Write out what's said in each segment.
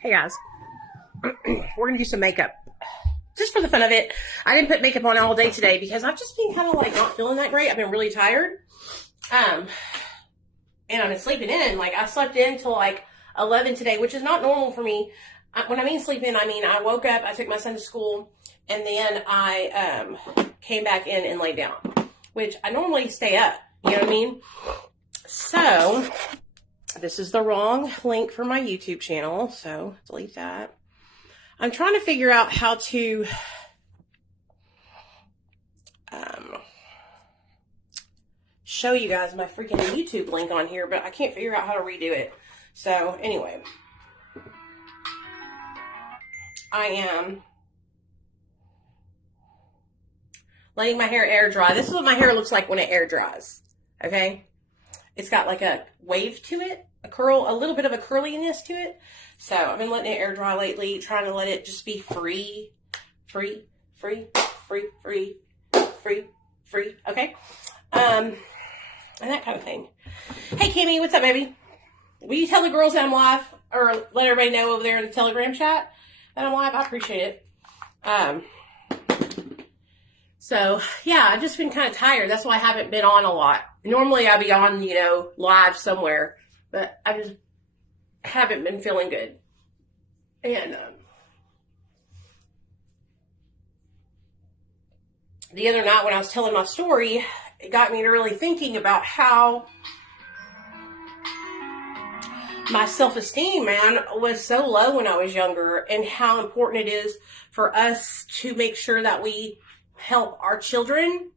Hey guys, we're gonna do some makeup just for the fun of it. I didn't put makeup on all day today because I've just been kind of like not feeling that great. I've been really tired, and I've been sleeping in. Like I slept in till like 11 today, which is not normal for me. When I mean sleep in, I mean I woke up, I took my son to school, and then I came back in and laid down, which I normally stay up. You know what I mean? So this is the wrong link for my YouTube channel, so delete that. I'm trying to figure out how to show you guys my freaking YouTube link on here, but I can't figure out how to redo it. So anyway, I am letting my hair air dry. This is what my hair looks like when it air dries, okay? It's got like a wave to it, a curl, a little bit of a curliness to it. So I've been letting it air dry lately, trying to let it just be free, okay? And that kind of thing. Hey, Kimmy, what's up, baby? Will you tell the girls that I'm live, or let everybody know over there in the Telegram chat that I'm live? I appreciate it. So, yeah, I've just been kind of tired. That's why I haven't been on a lot. Normally, I'd be on, live somewhere. But I just haven't been feeling good. And the other night when I was telling my story, it got me to really thinking about how my self-esteem, man, was so low when I was younger, and how important it is for us to make sure that we help our children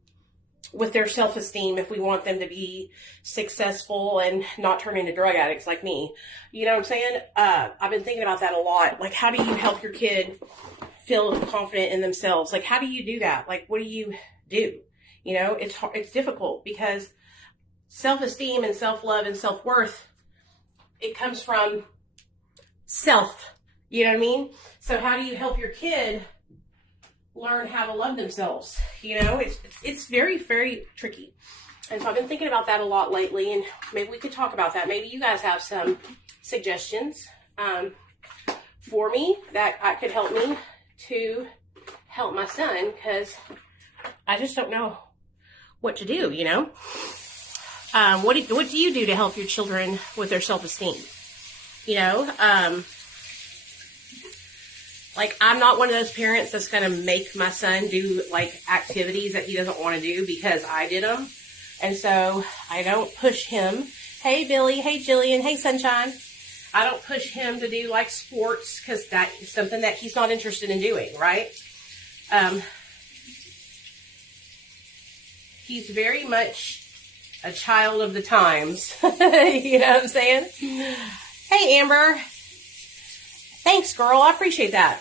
with their self-esteem if we want them to be successful and not turn into drug addicts like me. You know what I'm saying? I've been thinking about that a lot. Like, how do you help your kid feel confident in themselves? Like, how do you do that? Like, what do you do? It's hard, it's difficult, because self-esteem and self-love and self-worth, it comes from self. You know what I mean? So how do you help your kid learn how to love themselves? It's very, very tricky. And so I've been thinking about that a lot lately, and maybe we could talk about that. Maybe you guys have some suggestions for me that could help me to help my son, because I just don't know what to do, What do you do to help your children with their self-esteem? Like, I'm not one of those parents that's going to make my son do, like, activities that he doesn't want to do because I did them. And so I don't push him. Hey, Billy. Hey, Jillian. Hey, Sunshine. I don't push him to do, like, sports, because that is something that he's not interested in doing, right? He's very much a child of the times. You know what I'm saying? Hey, Amber. Thanks, girl. I appreciate that.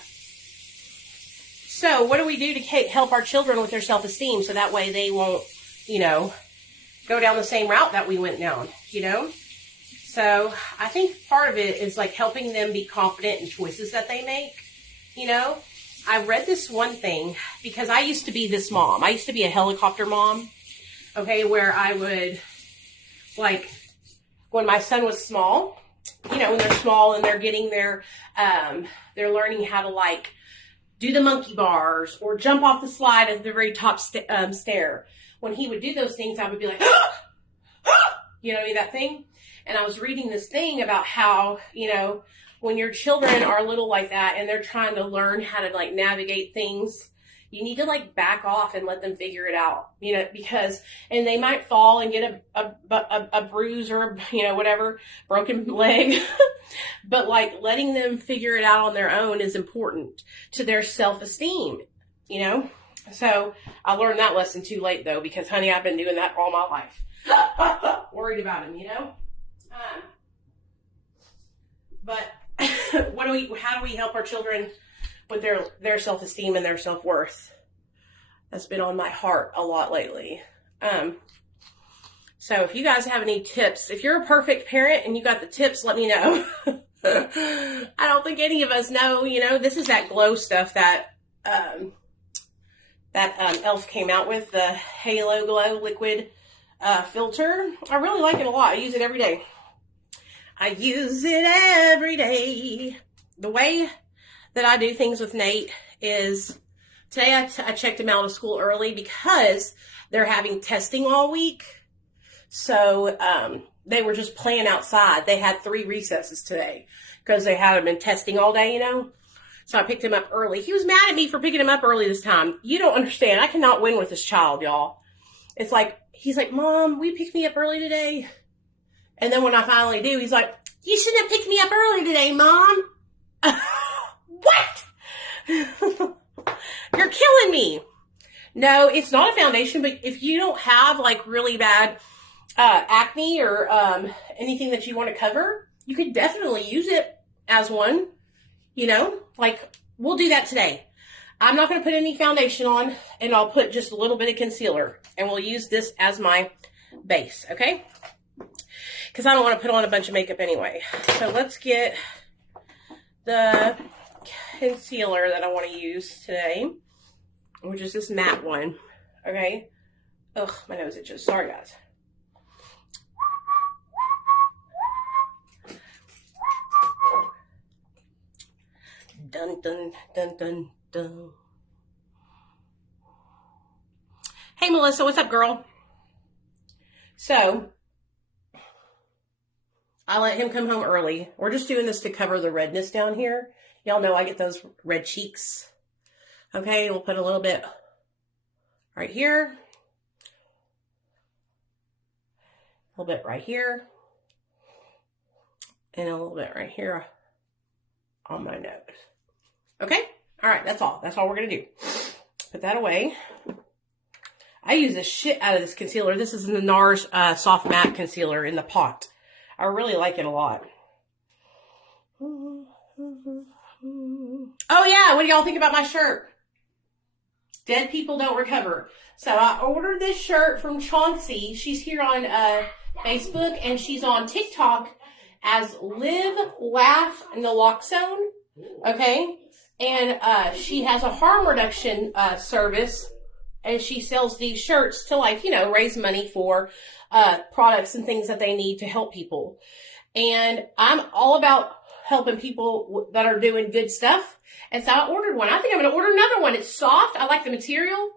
So what do we do to help our children with their self-esteem so that way they won't, go down the same route that we went down, So I think part of it is like helping them be confident in choices that they make. I read this one thing because I used to be this mom. I used to be a helicopter mom, okay, where I would, like, when my son was small, when they're small and they're getting their, they're learning how to, like, do the monkey bars or jump off the slide at the very top stair. When he would do those things, I would be like, that thing. And I was reading this thing about how, when your children are little like that and they're trying to learn how to, like, navigate things, you need to, like, back off and let them figure it out, because, and they might fall and get a bruise or, whatever, broken leg. But, like, letting them figure it out on their own is important to their self-esteem, So I learned that lesson too late, though, because, honey, I've been doing that all my life. Worried about him, But how do we help our children with their self-esteem and their self-worth? That's been on my heart a lot lately. So if you guys have any tips, if you're a perfect parent and you got the tips, let me know. I don't think any of us know, this is that glow stuff that e.l.f. came out with, the Halo Glow liquid filter. I really like it a lot. I use it every day. I use it every day. the way that I do things with Nate is today I checked him out of school early because they're having testing all week. So they were just playing outside. They had 3 recesses today because they hadn't been testing all day, you know. So I picked him up early. He was mad at me for picking him up early this time. You don't understand. I cannot win with this child, y'all. It's like, he's like, Mom, will you pick me up early today? And then when I finally do, he's like, you shouldn't have picked me up early today, Mom. What? You're killing me. No, it's not a foundation, but if you don't have like really bad acne or anything that you want to cover, you could definitely use it as one, you know, like we'll do that today. I'm not going to put any foundation on, and I'll put just a little bit of concealer, and we'll use this as my base, okay? Because I don't want to put on a bunch of makeup anyway. So let's get the concealer that I want to use today, which is this matte one, okay? Ugh, my nose itches. Sorry, guys. Dun, dun, dun, dun, dun. Hey, Melissa, what's up, girl? So, I let him come home early. We're just doing this to cover the redness down here. Y'all know I get those red cheeks. Okay, we'll put a little bit right here. A little bit right here. And a little bit right here on my nose. Okay? All right, that's all. That's all we're going to do. Put that away. I use the shit out of this concealer. This is the NARS Soft Matte Concealer in the pot. I really like it a lot. Oh, yeah. What do y'all think about my shirt? Dead people don't recover. So I ordered this shirt from Chauncey. She's here on Facebook, and she's on TikTok as Live Laugh Naloxone. Okay? And she has a harm reduction service, and she sells these shirts to, like, you know, raise money for products and things that they need to help people. And I'm all about helping people that are doing good stuff. And so I ordered one. I think I'm going to order another one. It's soft. I like the material.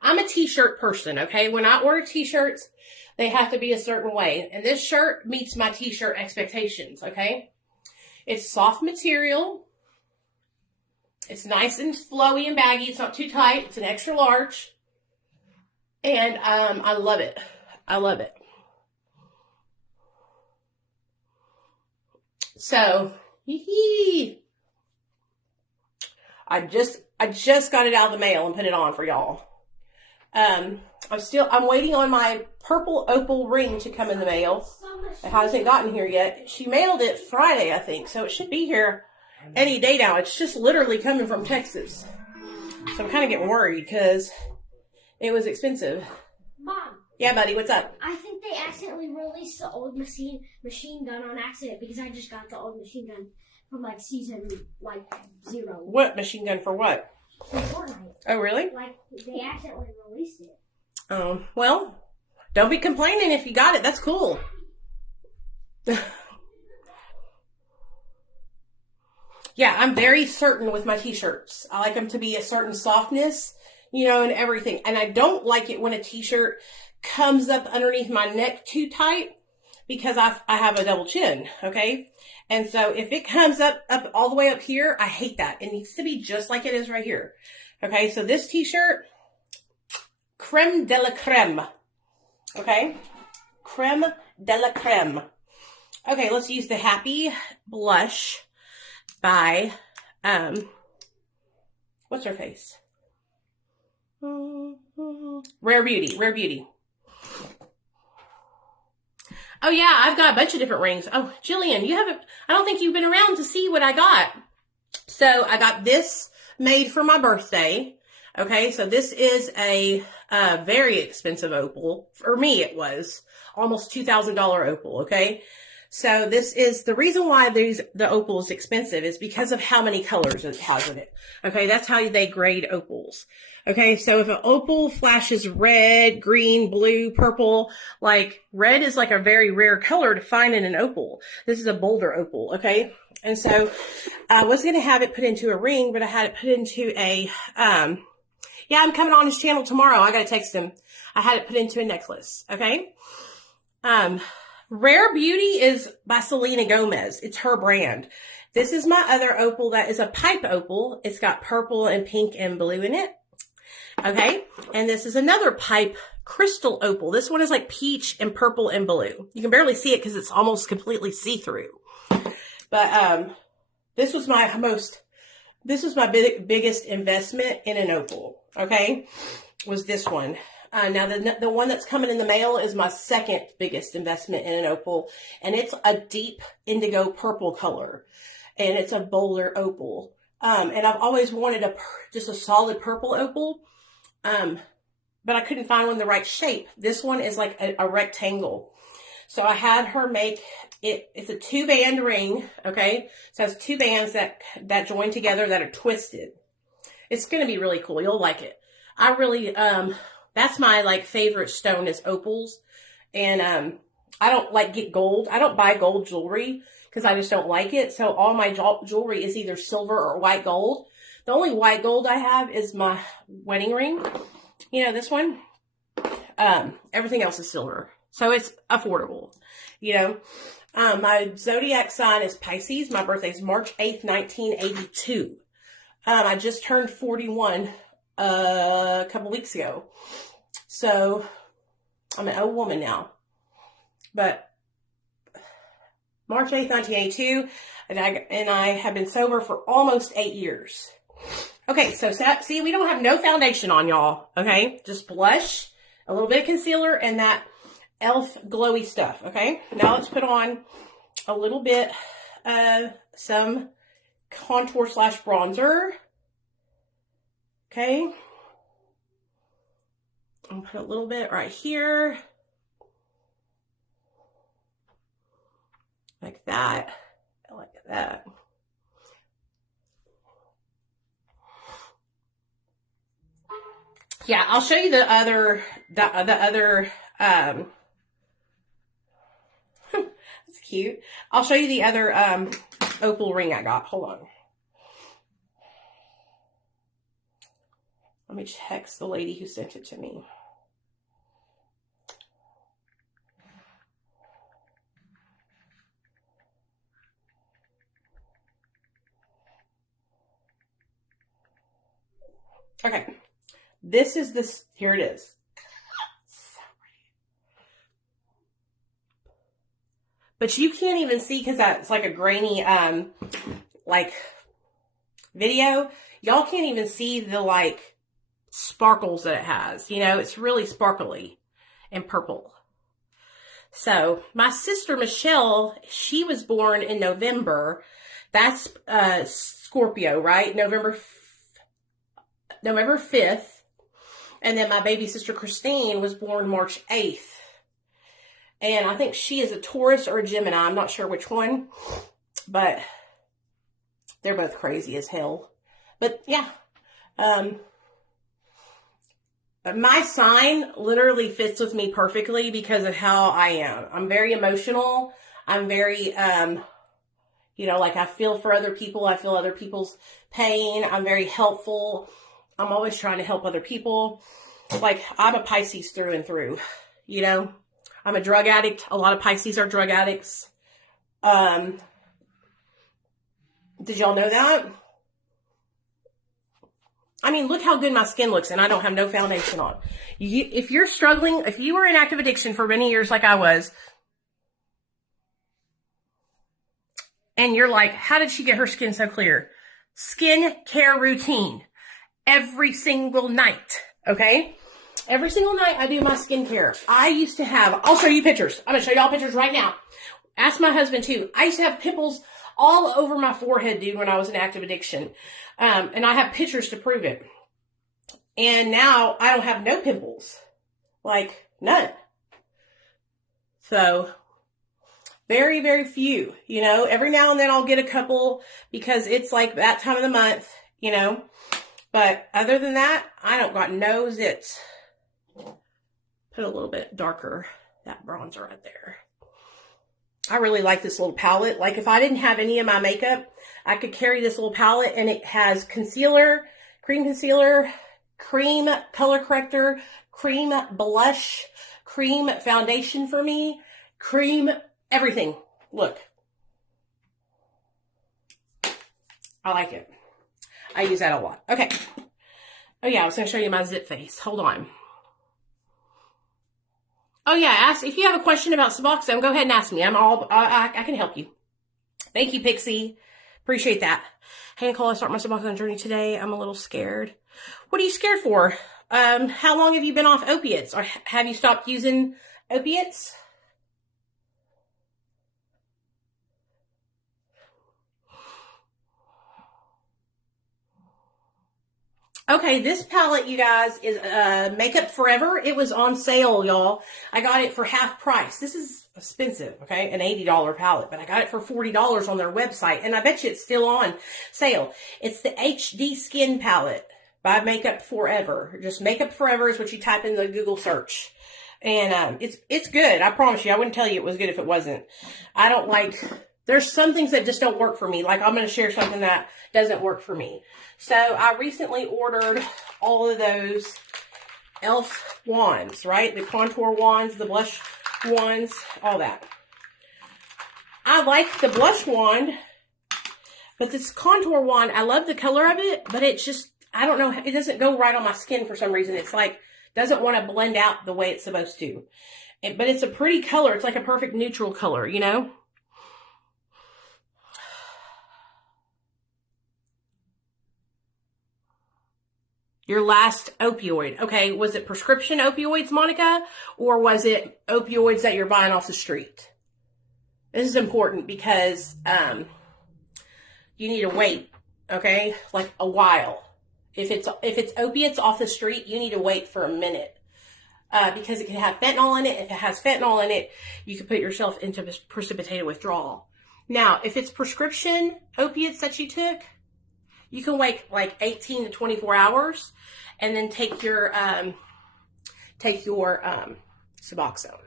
I'm a t-shirt person, okay? When I order t-shirts, they have to be a certain way. And this shirt meets my t-shirt expectations, okay? It's soft material. It's nice and flowy and baggy. It's not too tight. It's an extra large. And I love it. I love it. So, I just got it out of the mail and put it on for y'all. I'm waiting on my purple opal ring to come in the mail. It hasn't gotten here yet. She mailed it Friday, I think, so it should be here any day now. It's just literally coming from Texas. So I'm kind of getting worried because it was expensive. Mom. Yeah, buddy, what's up? I think they accidentally released the old machine gun on accident because I just got the old machine gun from like season 0. What machine gun for what? For Fortnite. Oh, really? Like they accidentally released it. Well, don't be complaining if you got it. That's cool. Yeah, I'm very certain with my t-shirts. I like them to be a certain softness, you know, and everything. And I don't like it when a t-shirt comes up underneath my neck too tight because I have a double chin, okay? And so if it comes up all the way up here, I hate that. It needs to be just like it is right here. Okay, so this t-shirt, creme de la creme. Okay? Creme de la creme. Okay, let's use the Happy Blush by, what's her face? Rare Beauty. Oh yeah, I've got a bunch of different rings. Oh, Jillian, I don't think you've been around to see what I got. So I got this made for my birthday. Okay, so this is a very expensive opal. For me, it was almost $2,000 opal, okay? So this is the reason why the opal is expensive is because of how many colors it has in it. Okay, that's how they grade opals. Okay, so if an opal flashes red, green, blue, purple, like red is like a very rare color to find in an opal. This is a bolder opal, okay? And so I was going to have it put into a ring, but I had it put into a, yeah, I'm coming on his channel tomorrow. I got to text him. I had it put into a necklace, okay? Rare Beauty is by Selena Gomez. It's her brand. This is my other opal that is a pipe opal. It's got purple and pink and blue in it. Okay. And this is another pipe crystal opal. This one is like peach and purple and blue. You can barely see it because it's almost completely see-through. But, this was my biggest investment in an opal. Okay. Was this one. Now the one that's coming in the mail is my second biggest investment in an opal, and it's a deep indigo purple color, and it's a bolder opal. And I've always wanted just a solid purple opal, but I couldn't find one the right shape. This one is like a rectangle. So I had her make it. It's a 2-band ring. Okay. So it has 2 bands that join together that are twisted. It's going to be really cool. You'll like it. I really, that's my like favorite stone is opals. And, I don't like get gold. I don't buy gold jewelry because I just don't like it. So all my jewelry is either silver or white gold. The only white gold I have is my wedding ring. You know, this one. Everything else is silver. So it's affordable, you know. My zodiac sign is Pisces. My birthday is March 8th, 1982. I just turned 41 a couple weeks ago. So I'm an old woman now. But March 8th, 1982, and I have been sober for almost 8 years. Okay, so see, we don't have no foundation on, y'all, okay? Just blush, a little bit of concealer, and that e.l.f. glowy stuff, okay? Now let's put on a little bit of some contour / bronzer, okay? I'll put a little bit right here, like that, like that. Yeah, I'll show you the other, that's cute. I'll show you the other, opal ring I got. Hold on. Let me text the lady who sent it to me. Okay. This is this, here it is. But you can't even see because that's like a grainy, like video. Y'all can't even see the like sparkles that it has. You know, it's really sparkly and purple. So my sister Michelle, she was born in November. That's Scorpio, right? November 5th. And then my baby sister Christine was born March 8th. And I think she is a Taurus or a Gemini. I'm not sure which one. But they're both crazy as hell. But yeah. My sign literally fits with me perfectly because of how I am. I'm very emotional. I'm very, you know, like I feel for other people. I feel other people's pain. I'm very helpful. I'm always trying to help other people. Like, I'm a Pisces through and through, you know. I'm a drug addict. A lot of Pisces are drug addicts. Did y'all know that? I mean, look how good my skin looks, and I don't have no foundation on. If you're struggling, if you were in active addiction for many years like I was, and you're like, how did she get her skin so clear? Skin care routine. Every single night, okay? Every single night I do my skincare. I used to have, I'll show you pictures. I'm going to show y'all pictures right now. Ask my husband too. I used to have pimples all over my forehead, dude, when I was in active addiction. And I have pictures to prove it. And now I don't have no pimples. Like, none. So, Very, very few, you know. Every now and then I'll get a couple because it's like that time of the month, you know. But other than that, I don't got no zits. Put a little bit darker, that bronzer right there. I really like this little palette. Like if I didn't have any of my makeup, I could carry this little palette, and it has concealer, cream color corrector, cream blush, cream foundation for me, cream everything. Look. I like it. I use that a lot. Okay. Oh yeah, I was going to show you my zit face. Hold on. Oh yeah, if you have a question about Suboxone, go ahead and ask me. I can help you. Thank you, Pixie. Appreciate that. Hey, Nicole, I start my Suboxone journey today. I'm a little scared. What are you scared for? How long have you been off opiates? Or have you stopped using opiates? Okay, this palette, you guys, is Makeup Forever. It was on sale, y'all. I got it for half price. This is expensive, okay? An $80 palette, but I got it for $40 on their website, and I bet you it's still on sale. It's the HD Skin Palette by Makeup Forever. Just Makeup Forever is what you type in the Google search. And it's good. I promise you. I wouldn't tell you it was good if it wasn't. I don't like... There's some things that just don't work for me. Like I'm going to share something that doesn't work for me. So I recently ordered all of those e.l.f. wands, right? The contour wands, the blush wands, all that. I like the blush wand, but this contour wand, I love the color of it, but it just, I don't know, it doesn't go right on my skin for some reason. It's like, doesn't want to blend out the way it's supposed to. But it's a pretty color. It's like a perfect neutral color, you know? Your last opioid. Okay, was it prescription opioids, Monica? Or was it opioids that you're buying off the street? This is important because you need to wait, okay? Like a while. If it's opiates off the street, you need to wait for a minute. Because it can have fentanyl in it. If it has fentanyl in it, you can put yourself into precipitated withdrawal. Now, if it's prescription opiates that you took, you can wait like 18 to 24 hours and then take your Suboxone.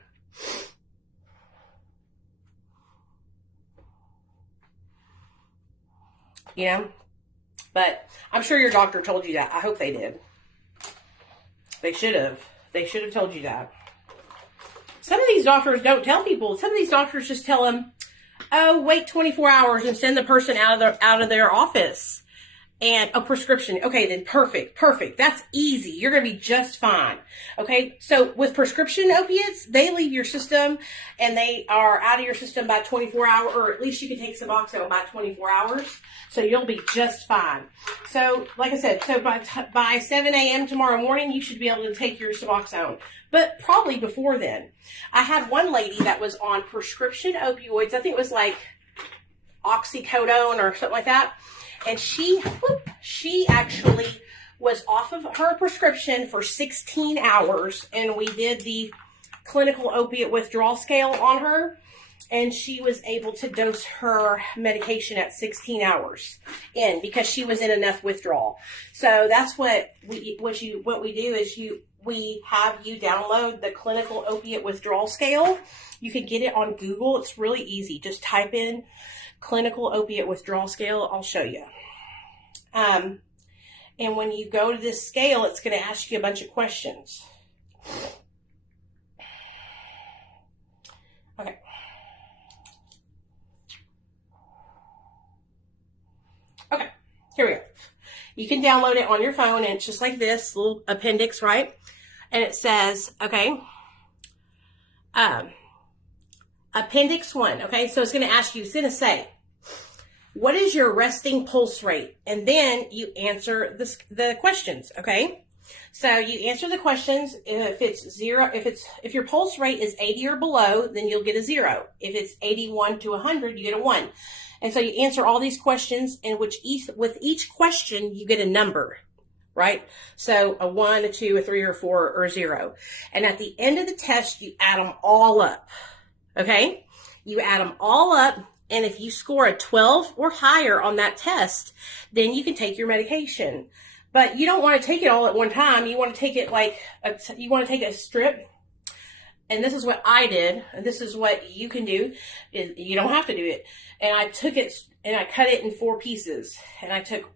You know? But I'm sure your doctor told you that. I hope they did. They should have. They should have told you that. Some of these doctors don't tell people. Some of these doctors just tell them, oh, wait 24 hours and send the person out of their office. And a prescription. Okay, then perfect. That's easy. You're going to be just fine. Okay, so with prescription opiates, they leave your system and they are out of your system by 24 hours, or at least you can take Suboxone by 24 hours. So you'll be just fine. So, like I said, so by 7 a.m. tomorrow morning, you should be able to take your Suboxone. But probably before then. I had one lady that was on prescription opioids. I think it was like oxycodone or something like that. And she actually was off of her prescription for 16 hours. And we did the clinical opiate withdrawal scale on her. And she was able to dose her medication at 16 hours in because she was in enough withdrawal. So that's what we do is we have you download the clinical opiate withdrawal scale. You can get it on Google. It's really easy. Just type in clinical opiate withdrawal scale. I'll show you. And when you go to this scale, it's going to ask you a bunch of questions. Okay. Okay, here we go. You can download it on your phone, and it's just like this little appendix, right? And it says, okay, Appendix 1, okay? So it's going to ask you, it's going to say, what is your resting pulse rate? And then you answer the questions, okay? So you answer the questions. If it's 0, if your pulse rate is 80 or below, then you'll get a 0. If it's 81 to 100, you get a 1. And so you answer all these questions, and with each question, you get a number, right? So a 1, a 2, a 3, or a 4, or a 0. And at the end of the test, you add them all up, okay? You add them all up, and if you score a 12 or higher on that test, then you can take your medication. But you don't want to take it all at one time. You want to take it you want to take a strip. And this is what I did. And this is what you can do. You don't have to do it. And I took it and I cut it in 4 pieces. And I took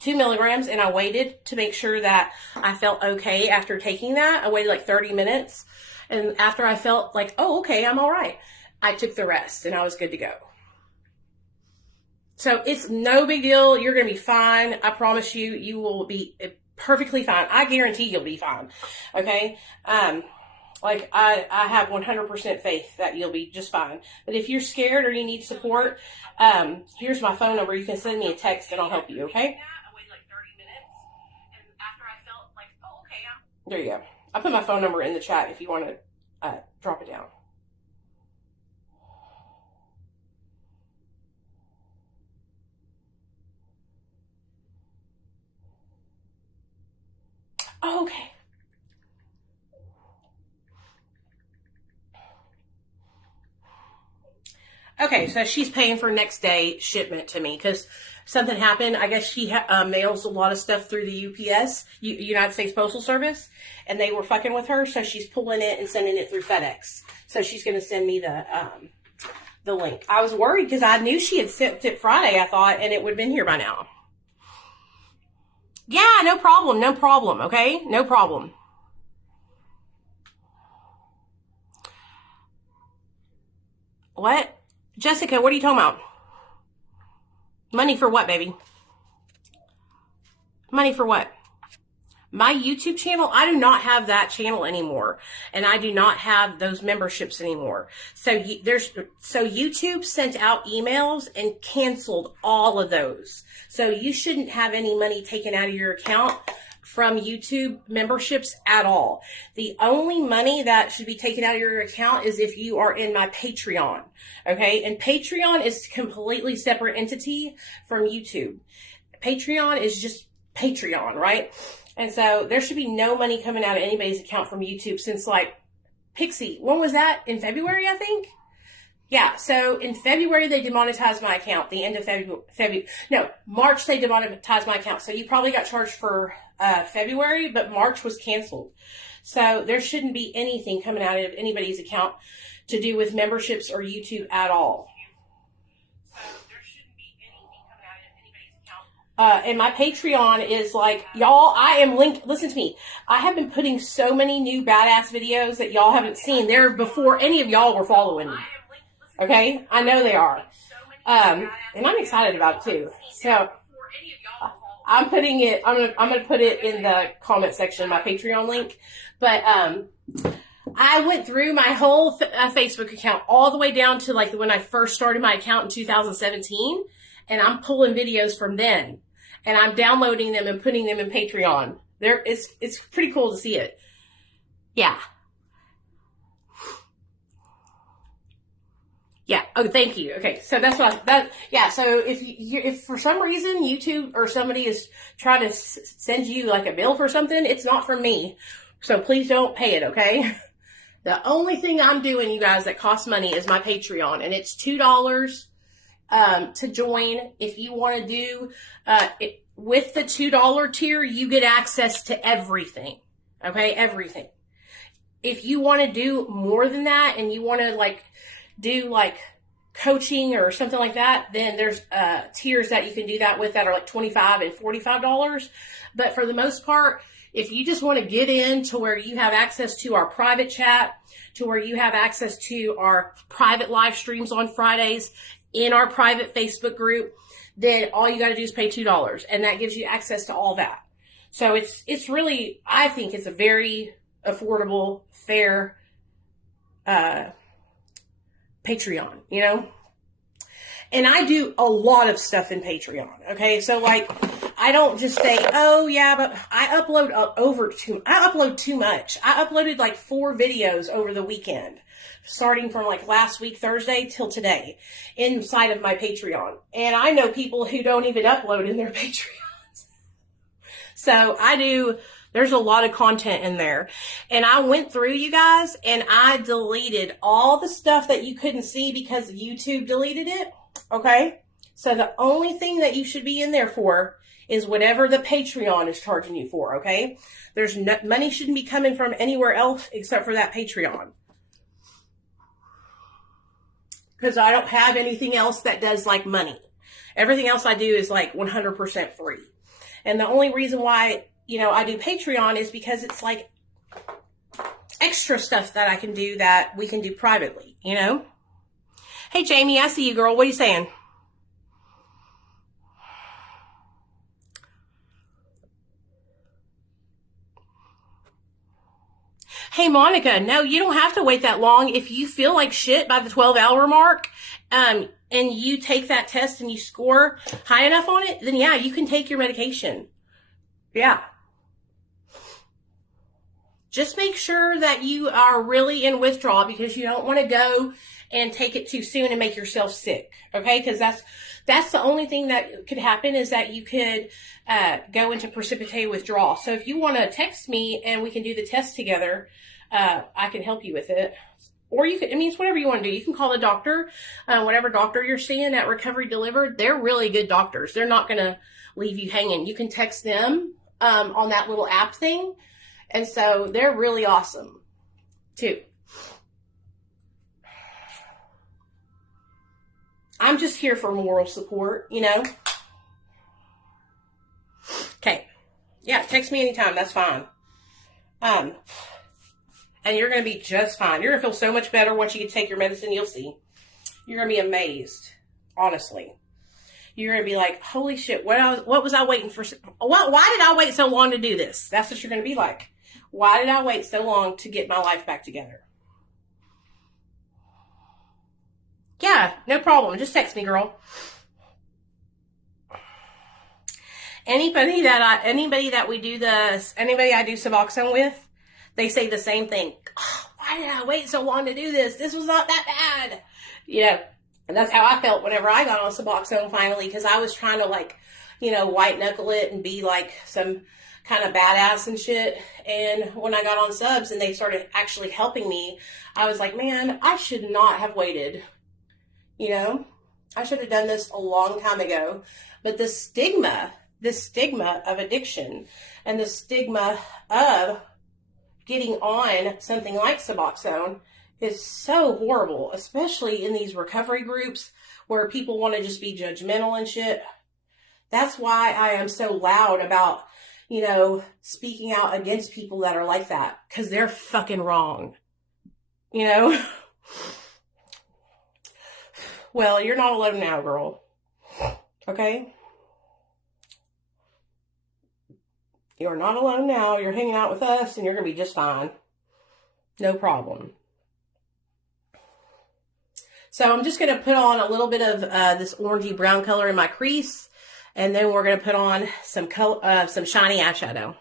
2 milligrams and I waited to make sure that I felt okay after taking that. I waited like 30 minutes. And after I felt like, oh, okay, I'm all right, I took the rest and I was good to go. So it's no big deal. You're going to be fine. I promise you, you will be perfectly fine. I guarantee you'll be fine. Okay. Like I have 100% faith that you'll be just fine. But if you're scared or you need support, here's my phone number. You can send me a text and I'll help you. Okay. I waited like 30 minutes and after I felt like, oh, okay. There you go. I put my phone number in the chat if you want to drop it down. Oh, okay. Okay, so she's paying for next day shipment to me because something happened. I guess she mails a lot of stuff through the UPS, United States Postal Service, and they were fucking with her, so she's pulling it and sending it through FedEx. So she's going to send me the link. I was worried because I knew she had sent it Friday, I thought, and it would have been here by now. Yeah, no problem, okay? No problem. What? Jessica, what are you talking about? Money for what, baby? Money for what? My YouTube channel, I do not have that channel anymore. And I do not have those memberships anymore. So YouTube sent out emails and canceled all of those. So you shouldn't have any money taken out of your account from YouTube memberships at all. The only money that should be taken out of your account is if you are in my Patreon. Okay. And Patreon is a completely separate entity from YouTube. Patreon is just Patreon, right? And so there should be no money coming out of anybody's account from YouTube since like Pixie. When was that? In February, I think? Yeah, so in February, they demonetized my account. The end of March, they demonetized my account. So you probably got charged for February, but March was canceled. So there shouldn't be anything coming out of anybody's account to do with memberships or YouTube at all. So there shouldn't be anything coming out of anybody's account. And my Patreon is like, y'all, I am linked. Listen to me. I have been putting so many new badass videos that y'all haven't seen. They're before any of y'all were following me. Okay, I know they are, and I'm excited about it too. So I'm putting it. I'm gonna put it in the comment section, my Patreon link. But I went through my whole Facebook account all the way down to like when I first started my account in 2017, and I'm pulling videos from then, and I'm downloading them and putting them in Patreon. It's pretty cool to see it. Yeah. Yeah. Oh, thank you. Okay. So that's yeah. So if for some reason YouTube or somebody is trying to send you like a bill for something, it's not from me. So please don't pay it. Okay. The only thing I'm doing, you guys, that costs money is my Patreon, and it's $2 to join. If you want to do with the $2 tier, you get access to everything. Okay. Everything. If you want to do more than that and you want to do coaching or something like that, then there's tiers that you can do that with that are like $25 and $45. But for the most part, if you just want to get in to where you have access to our private chat, to where you have access to our private live streams on Fridays in our private Facebook group, then all you got to do is pay $2, and that gives you access to all that. So it's really, I think it's a very affordable, fair Patreon, you know? And I do a lot of stuff in Patreon, okay? So I don't just say, oh yeah, but I upload too much. I uploaded like 4 videos over the weekend, starting from like last week, Thursday till today, inside of my Patreon. And I know people who don't even upload in their Patreons. So I do There's a lot of content in there. And I went through, you guys, and I deleted all the stuff that you couldn't see because YouTube deleted it. Okay? So the only thing that you should be in there for is whatever the Patreon is charging you for, okay? There's no, money shouldn't be coming from anywhere else except for that Patreon. Because I don't have anything else that does like money. Everything else I do is like 100% free. And the only reason why, you know, I do Patreon is because it's like extra stuff that I can do that we can do privately, you know? Hey, Jamie, I see you, girl. What are you saying? Hey, Monica, no, you don't have to wait that long. If you feel like shit by the 12-hour mark, and you take that test and you score high enough on it, then yeah, you can take your medication. Yeah. Just make sure that you are really in withdrawal because you don't want to go and take it too soon and make yourself sick. Okay? Because that's the only thing that could happen is that you could go into precipitated withdrawal. So if you want to text me and we can do the test together, I can help you with it. Or you can, I mean, it's whatever you want to do. You can call a doctor, whatever doctor you're seeing at Recovery Delivered. They're really good doctors. They're not going to leave you hanging. You can text them on that little app thing. And so they're really awesome too. I'm just here for moral support, you know? Okay. Yeah, text me anytime. That's fine. And you're going to be just fine. You're going to feel so much better once you can take your medicine. You'll see. You're going to be amazed. Honestly. You're going to be like, holy shit, what was I waiting for? Why did I wait so long to do this? That's what you're going to be like. Why did I wait so long to get my life back together? Yeah, no problem. Just text me, girl. Anybody I do Suboxone with, they say the same thing. Oh, why did I wait so long to do this? This was not that bad. You know, and that's how I felt whenever I got on Suboxone finally, because I was trying to like, you know, white knuckle it and be like some kind of badass and shit. And when I got on subs and they started actually helping me, I was like, man, I should not have waited. You know, I should have done this a long time ago. But the stigma of addiction and the stigma of getting on something like Suboxone is so horrible, especially in these recovery groups where people want to just be judgmental and shit. That's why I am so loud about, you know, speaking out against people that are like that, because they're fucking wrong. You know? Well, you're not alone now, girl. Okay? You're not alone now. You're hanging out with us and you're going to be just fine. No problem. So I'm just going to put on a little bit of this orangey brown color in my crease. And then we're going to put on some shiny eyeshadow.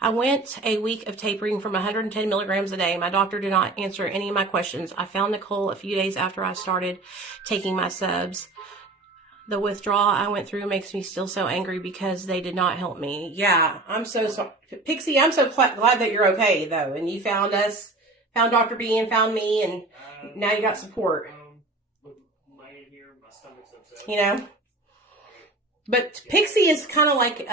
I went a week of tapering from 110 milligrams a day. My doctor did not answer any of my questions. I found Nicole a few days after I started taking my subs. The withdrawal I went through makes me still so angry because they did not help me. Yeah, I'm so sorry. Pixie, I'm so glad that you're okay, though. And you found us, found Dr. B and found me, and now you got support. You know? But Pixie is kind of like,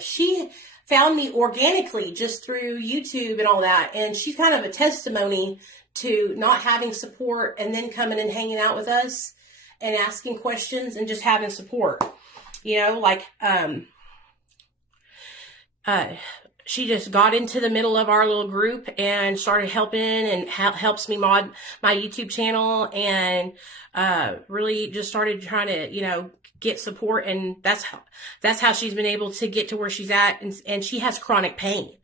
she found me organically just through YouTube and all that. And she's kind of a testimony to not having support and then coming and hanging out with us and asking questions and just having support. You know, like, she just got into the middle of our little group and started helping and helps me mod my YouTube channel and really just started trying to, you know, get support. And that's how she's been able to get to where she's at. And she has chronic pain.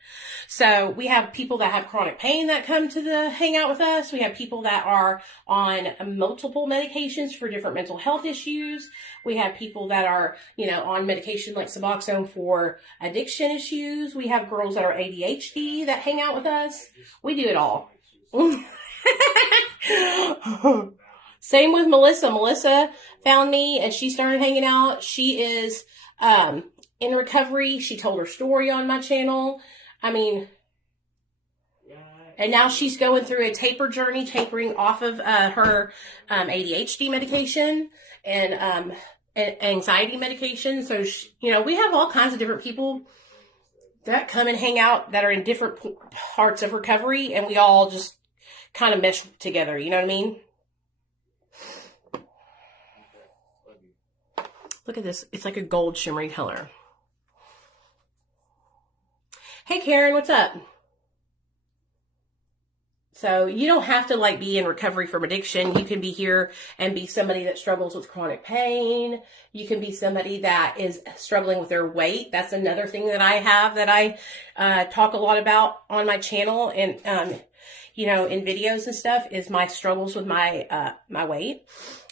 So we have people that have chronic pain that come to hang out with us. We have people that are on multiple medications for different mental health issues. We have people that are, you know, on medication like Suboxone for addiction issues. We have girls that are ADHD that hang out with us. We do it all. Same with Melissa. Melissa found me and she started hanging out. She is in recovery. She told her story on my channel. I mean, and now she's going through a taper journey, tapering off of her ADHD medication and anxiety medication. So, you know, we have all kinds of different people that come and hang out that are in different parts of recovery, and we all just kind of mesh together. You know what I mean? Look at this. It's like a gold shimmery color. Hey, Karen, what's up? So you don't have to like be in recovery from addiction. You can be here and be somebody that struggles with chronic pain. You can be somebody that is struggling with their weight. That's another thing that I have that I talk a lot about on my channel and, you know, in videos and stuff is my struggles with my weight.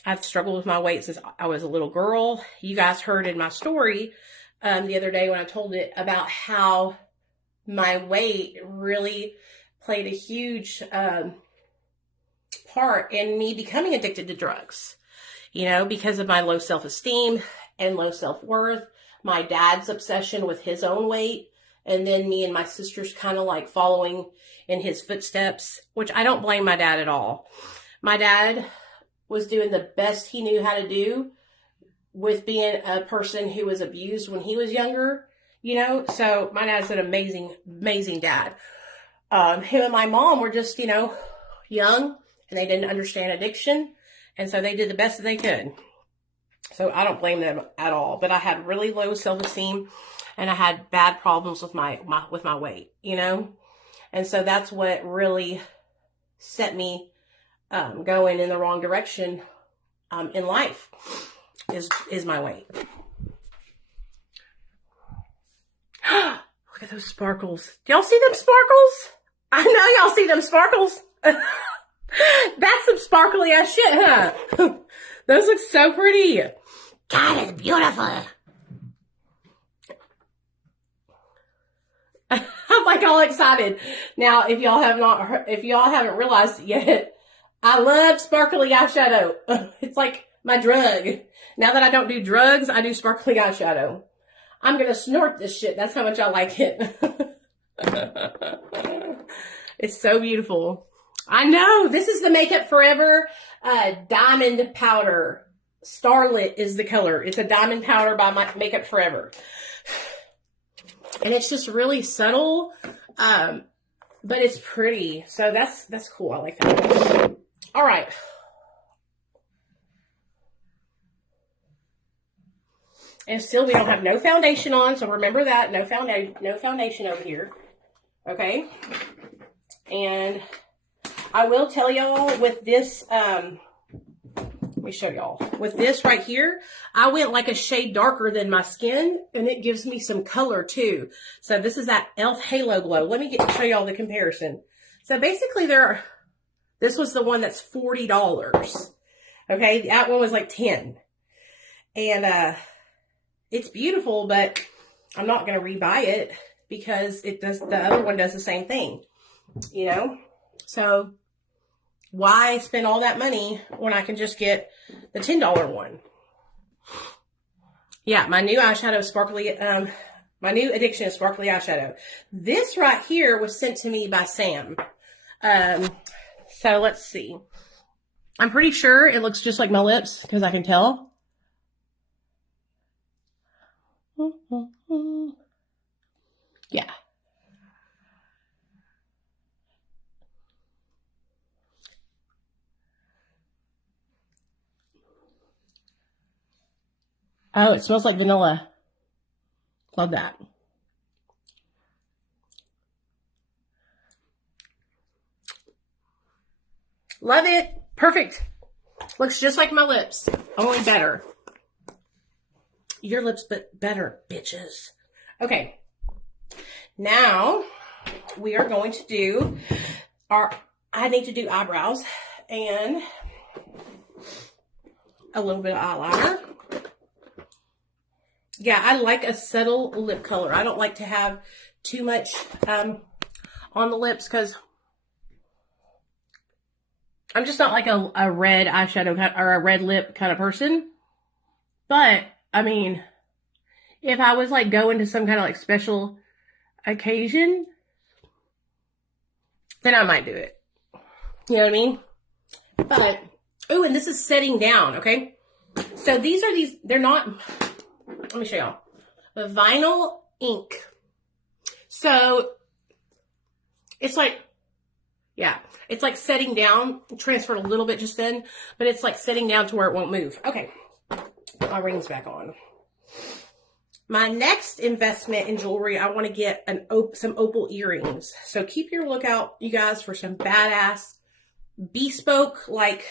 I've struggled with my weight since I was a little girl. You guys heard in my story the other day when I told it about how my weight really played a huge part in me becoming addicted to drugs, you know, because of my low self-esteem and low self-worth, my dad's obsession with his own weight, and then me and my sisters kind of like following in his footsteps, which I don't blame my dad at all. My dad was doing the best he knew how to do with being a person who was abused when he was younger, you know, so my dad's an amazing, amazing dad. Him and my mom were just, you know, young and they didn't understand addiction. And so they did the best that they could. So I don't blame them at all, but I had really low self-esteem and I had bad problems with my weight, you know? And so that's what really set me, going in the wrong direction, in life is my weight. Look at those sparkles. Do y'all see them sparkles? I know y'all see them sparkles. That's some sparkly ass shit, huh? Those look so pretty. God, it's beautiful. I'm like all excited. Now, if y'all haven't realized it yet, I love sparkly eyeshadow. It's like my drug. Now that I don't do drugs, I do sparkly eyeshadow. I'm going to snort this shit. That's how much I like it. It's so beautiful. I know. This is the Makeup Forever Diamond Powder. Starlit is the color. It's a diamond powder by Makeup Forever. And it's just really subtle, but it's pretty. So that's cool. I like that. All right. And still, we don't have no foundation on, so remember that. No foundation over here. Okay? And I will tell y'all with this, let me show y'all. With this right here, I went like a shade darker than my skin, and it gives me some color too. So this is that e.l.f. Halo Glow. Let me show y'all the comparison. So basically this was the one that's $40. Okay? That one was like $10. And, it's beautiful, but I'm not going to rebuy it because the other one does the same thing, you know? So why spend all that money when I can just get the $10 one? Yeah, my new eyeshadow sparkly, my new addiction is sparkly eyeshadow. This right here was sent to me by Sam. So let's see. I'm pretty sure it looks just like my lips because I can tell. Yeah. Oh, it smells like vanilla. Love that. Love it. Perfect. Looks just like my lips, only better. Your lips, but better, bitches. Okay. Now, we are going to do I need to do eyebrows and a little bit of eyeliner. Yeah, I like a subtle lip color. I don't like to have too much on the lips because I'm just not like a red eyeshadow or a red lip kind of person. But I mean, if I was like going to some kind of like special occasion, then I might do it. You know what I mean? But, oh, and this is setting down, okay? So they're not, let me show y'all. The vinyl ink. So, it's like, yeah, it's like setting down, transferred a little bit just then, but it's like setting down to where it won't move. Okay, put my rings back on. My next investment in jewelry, I want to get some opal earrings. So keep your lookout, you guys, for some badass, bespoke, like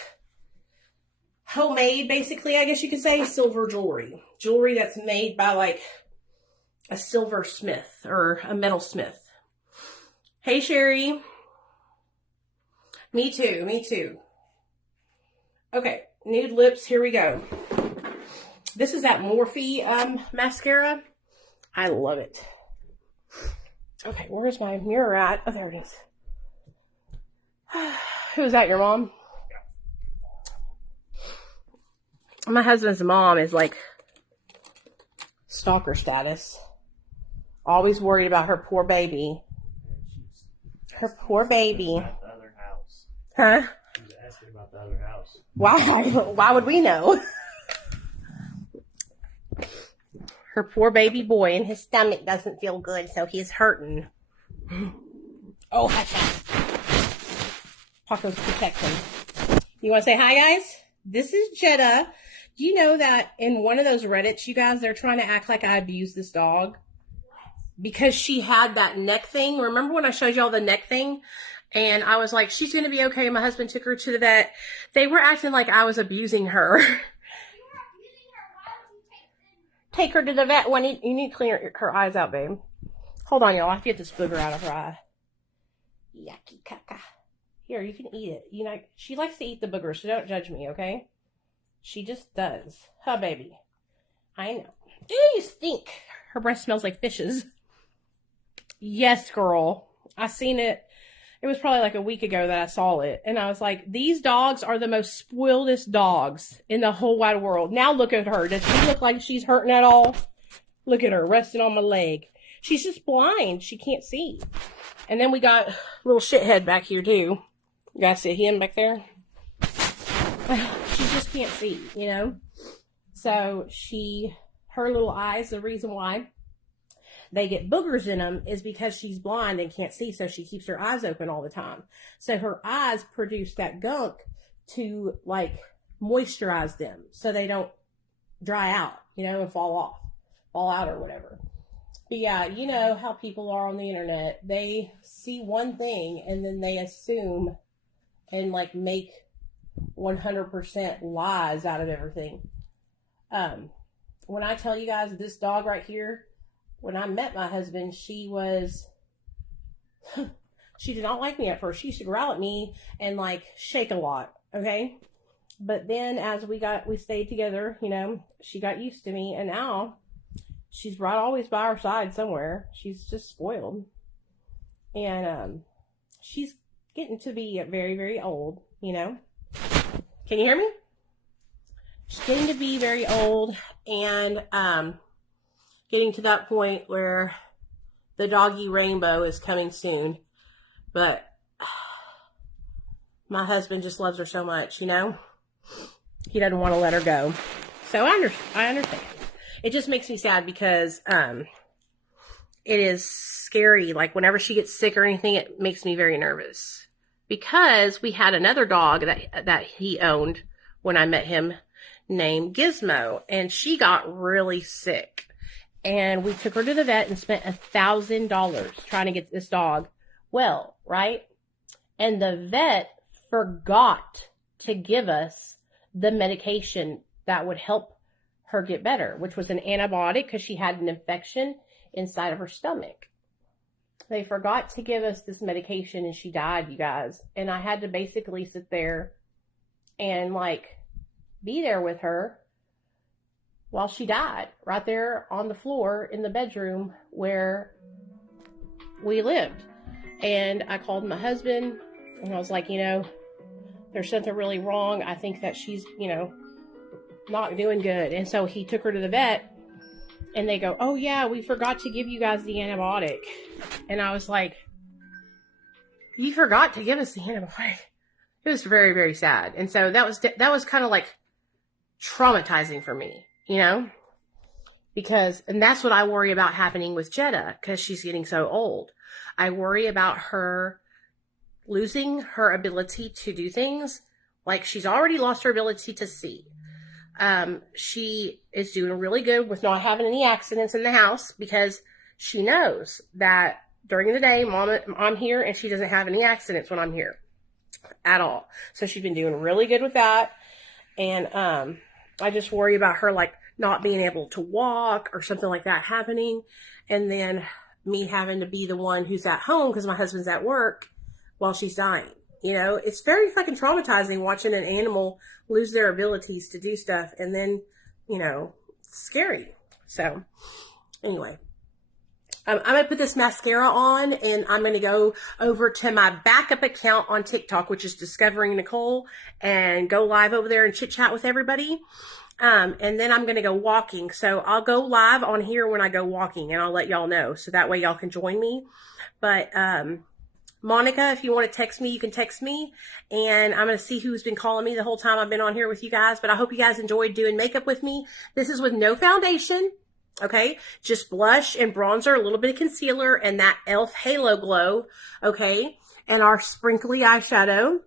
homemade, basically, I guess you could say, silver jewelry. Jewelry that's made by like a silversmith or a metalsmith. Hey, Sherry. Me too, me too. Okay, nude lips, here we go. This is that Morphe mascara. I love it. Okay, where's my mirror at? Oh, there it is. Who's that, your mom? My husband's mom is like stalker status. Always worried about her poor baby. Her poor baby. The other house. Huh? She was asking about the other house. Why? Why would we know? Her poor baby boy, and his stomach doesn't feel good, so he's hurting. Oh, hush. Paco's protecting. You want to say hi, guys? This is Jetta. Do you know that in one of those Reddits, you guys, they're trying to act like I abused this dog? Because she had that neck thing. Remember when I showed y'all the neck thing? And I was like, she's going to be okay. My husband took her to the vet. They were acting like I was abusing her. Take her to the vet when you need to clean her eyes out, babe. Hold on, y'all. I have to get this booger out of her eye. Yucky caca. Here, you can eat it. You know, she likes to eat the booger, so don't judge me, okay? She just does. Huh, baby? I know. Ew, you stink. Her breath smells like fishes. Yes, girl. I seen it. It was probably like a week ago that I saw it. And I was like, these dogs are the most spoiledest dogs in the whole wide world. Now look at her. Does she look like she's hurting at all? Look at her resting on my leg. She's just blind. She can't see. And then we got a little shithead back here too. You guys see him back there? She just can't see, you know? So her little eyes, the reason why they get boogers in them is because she's blind and can't see, so she keeps her eyes open all the time. So her eyes produce that gunk to like moisturize them so they don't dry out, you know, and fall out or whatever. But yeah, you know how people are on the internet. They see one thing and then they assume and like make 100% lies out of everything. When I tell you guys this dog right here, when I met my husband, she did not like me at first. She used to growl at me and like shake a lot, okay? But then as we stayed together, you know, she got used to me, and now she's always by our side somewhere. She's just spoiled. And she's getting to be very, very old, you know? Can you hear me? She's getting to be very old, and getting to that point where the doggy rainbow is coming soon. But my husband just loves her so much, you know? He doesn't want to let her go. So I understand. It just makes me sad because it is scary. Like whenever she gets sick or anything, it makes me very nervous. Because we had another dog that he owned when I met him named Gizmo, and she got really sick. And we took her to the vet and spent $1,000 trying to get this dog well, right? And the vet forgot to give us the medication that would help her get better, which was an antibiotic because she had an infection inside of her stomach. They forgot to give us this medication and she died, you guys. And I had to basically sit there and like be there with her while she died, right there on the floor in the bedroom where we lived. And I called my husband and I was like, you know, there's something really wrong. I think that she's, you know, not doing good. And so he took her to the vet, and they go, oh yeah, we forgot to give you guys the antibiotic. And I was like, you forgot to give us the antibiotic? It was very, very sad. And so that was kind of like traumatizing for me, you know, and that's what I worry about happening with Jetta, because she's getting so old. I worry about her losing her ability to do things. Like, she's already lost her ability to see. She is doing really good with not having any accidents in the house, because she knows that during the day, I'm here, and she doesn't have any accidents when I'm here at all. So she's been doing really good with that. And I just worry about her, like, not being able to walk or something like that happening. And then me having to be the one who's at home because my husband's at work while she's dying. You know, it's very fucking traumatizing watching an animal lose their abilities to do stuff, and then, you know, it's scary. So, anyway, I'm going to put this mascara on, and I'm going to go over to my backup account on TikTok, which is Discovering Nicole, and go live over there and chit chat with everybody. And then I'm going to go walking. So I'll go live on here when I go walking, and I'll let y'all know. So that way y'all can join me. But, Monica, if you want to text me, you can text me, and I'm going to see who's been calling me the whole time I've been on here with you guys. But I hope you guys enjoyed doing makeup with me. This is with no foundation, okay? Just blush and bronzer, a little bit of concealer, and that e.l.f. Halo Glow, okay? And our sprinkly eyeshadow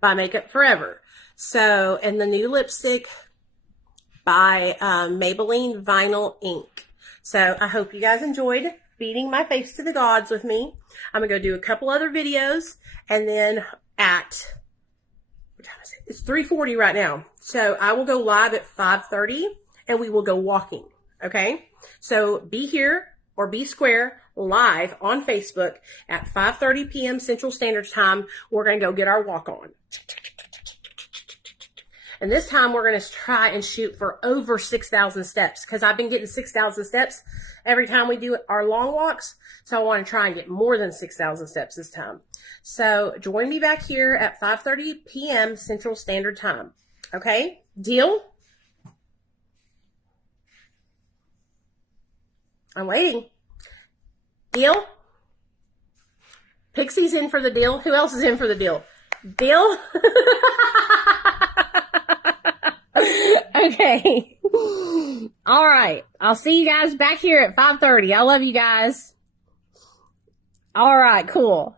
by Makeup Forever. So, and the new lipstick by Maybelline Vinyl Ink. So I hope you guys enjoyed beating my face to the gods with me. I'm going to go do a couple other videos, and then at, what time is it? It's 3:40 right now. So I will go live at 5:30, and we will go walking, okay? So be here, or be square, live on Facebook at 5:30 p.m. Central Standard Time. We're going to go get our walk on. And this time we're going to try and shoot for over 6,000 steps, because I've been getting 6,000 steps every time we do our long walks. So I want to try and get more than 6,000 steps this time. So join me back here at 5:30 p.m. Central Standard Time. Okay? Deal? I'm waiting. Deal? Pixie's in for the deal. Who else is in for the deal? Deal? Okay. All right. I'll see you guys back here at 5:30. I love you guys. All right, cool.